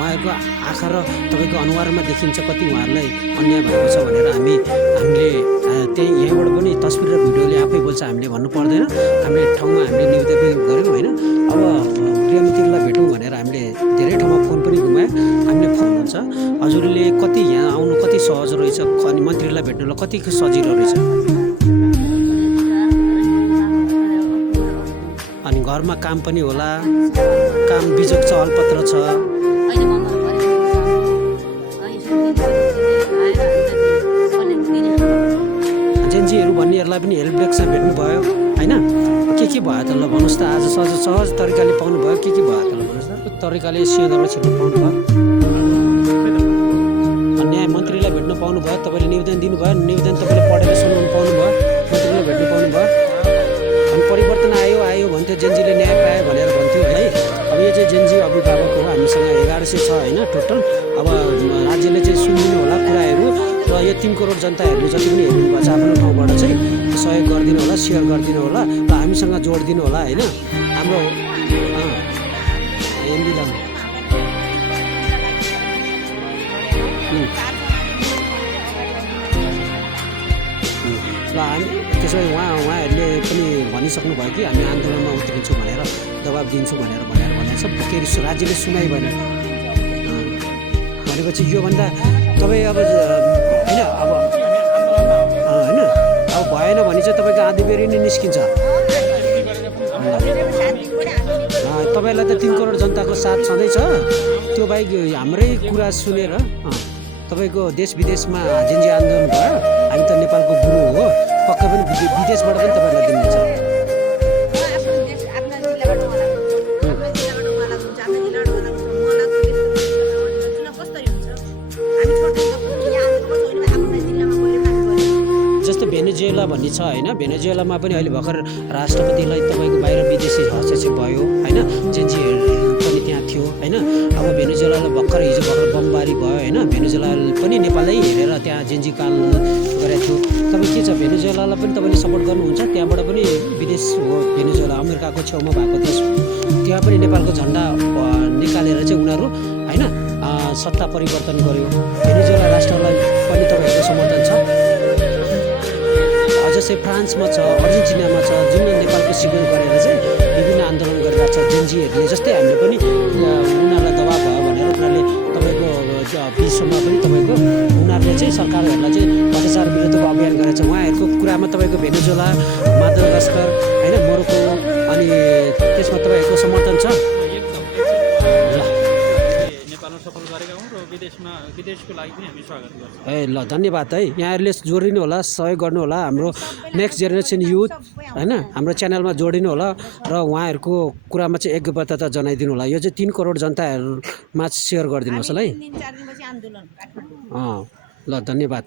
उहाँहरूको आँखा र तपाईँको अनुहारमा देखिन्छ कति उहाँहरूलाई अन्याय भएको छ भनेर हामीले त्यही यहीँबाट पनि तस्बिर र भिडियोले आफै बोल्छ, हामीले भन्नु पर्दैन। हामीले ठाउँमा हामीले निवेदन पनि गऱ्यौँ होइन। अब गृहमन्त्रीलाई भेटौँ भनेर हामीले धेरै ठाउँमा फोन पनि घुमायो। हामीले फोन हुन्छ हजुरले कति यहाँ आउनु कति सहज रहेछ, अनि मन्त्रीलाई भेट्नुलाई कति सजिलो रहेछ, अनि घरमा काम पनि होला, काम बिजोग छ, अलपत्र छ, जेन्जीहरू भन्नेहरूलाई पनि हेल्प डेस्कमा भेट्नुभयो होइन। के भयो त ल भन्नुहोस् त, आज सहज तरिकाले पाउनुभयो, के भयो त ल भन्नुहोस् त, तरिकाले सिंहदरबार क्षेत्र पाउनुभयो, न्याय मन्त्रीलाई भेट्न पाउनुभयो, तपाईँले निवेदन दिनुभयो, निवेदन तपाईँले पढेर सुनाउनु पाउनुभयो, मन्त्रीलाई भेट्नु पाउनुभयो। अनि परिवर्तन आयो भन्थ्यो, जेन्जीले न्याय पायो भनेर भन्थ्यो है। अब यो चाहिँ जेन्जी अभिभावक हो, हामीसँग 1100 छ होइन टोटल। अब राज्यले चाहिँ सुनिदिनु होला कुराहरू, र यो 3 करोड जनताहरूले जति पनि हेर्नुभएको छ आफ्नो ठाउँबाट चाहिँ सहयोग गरिदिनु होला, सेयर गरिदिनु होला, र हामीसँग जोडिदिनु होला होइन। हाम्रो ल हामी त्यसो भए उहाँहरूले पनि भनिसक्नु भयो कि हामी आन्दोलनमा उत्रिन्छौँ भनेर, दबाब दिन्छौँ भनेर छ। के राज्यले सुनाइ भएन भनेपछि योभन्दा तपाईँ अब होइन अब भएन भने चाहिँ तपाईँको आधी बेरी नै निस्किन्छ। तपाईँलाई त 3 करोड जनताको साथ छँदैछ, त्यो बाहेक हाम्रै कुरा सुनेर तपाईँको देश विदेशमा जेन्जी आन्दोलन भयो। हामी त नेपालको गुरु हो, पक्कै पनि विदेशबाट पनि तपाईँलाई दिनेछ। जस्तो भेनेजुएला भन्ने छ होइन, भेनेजुएलामा पनि अहिले भर्खर राष्ट्रपतिलाई तपाईँको बाहिर विदेशी हस्तक्षेप भयो होइन, जेन्जीहरू पनि त्यहाँ थियो होइन। अब भेनेजुएलालाई हिजो भर्खर बमबारी भयो होइन, भेनेजुएला पनि नेपालै हेरेर त्यहाँ जेन्जी काल गरेको थियो। तपाईँ के छ, भेनेजुएलालाई पनि तपाईँले सपोर्ट गर्नुहुन्छ? त्यहाँबाट पनि विदेश हो भेनेजुएला, अमेरिकाको छेउमा भएको देश, त्यहाँ पनि नेपालको झन्डा निकालेर चाहिँ उनीहरू होइन सत्ता परिवर्तन गर्यो। भेनेजुएला राष्ट्रलाई पनि तपाईँहरूको समर्थन छ। अझ चाहिँ फ्रान्समा छ, अर्जेन्टिनामा छ, जुन नेपालको सिक्योर गरेर चाहिँ विभिन्न आन्दोलन गरिरहेको छ जेन्जीहरूले। जस्तै हामीले पनि उनीहरूलाई दबाब भयो भनेर उनीहरूले तपाईँको विश्वमा पनि तपाईँको उनीहरूले चाहिँ सरकारहरूलाई चाहिँ भ्रष्टाचार विरुद्धको अभियान गरेको छ। उहाँहरूको कुरामा तपाईँको भेनेजुएला, मादागास्कर होइन, मोरोक्को, अनि त्यसमा तपाईँहरूको समर्थन छ। विदेशको लागि पनि हामी स्वागत गर्छौँ। ल धन्यवाद है, यहाँहरूले जोडिनु होला, सहयोग गर्नु होला हाम्रो नेक्स्ट जेनेरेसन युथ होइन, हाम्रो च्यानलमा जोडिनु होला र उहाँहरूको कुरामा चाहिँ एकबद्धता जनाइदिनु होला। यो चाहिँ 3 करोड जनताहरूमा सेयर गरिदिनुहोस् होला है। ल धन्यवाद।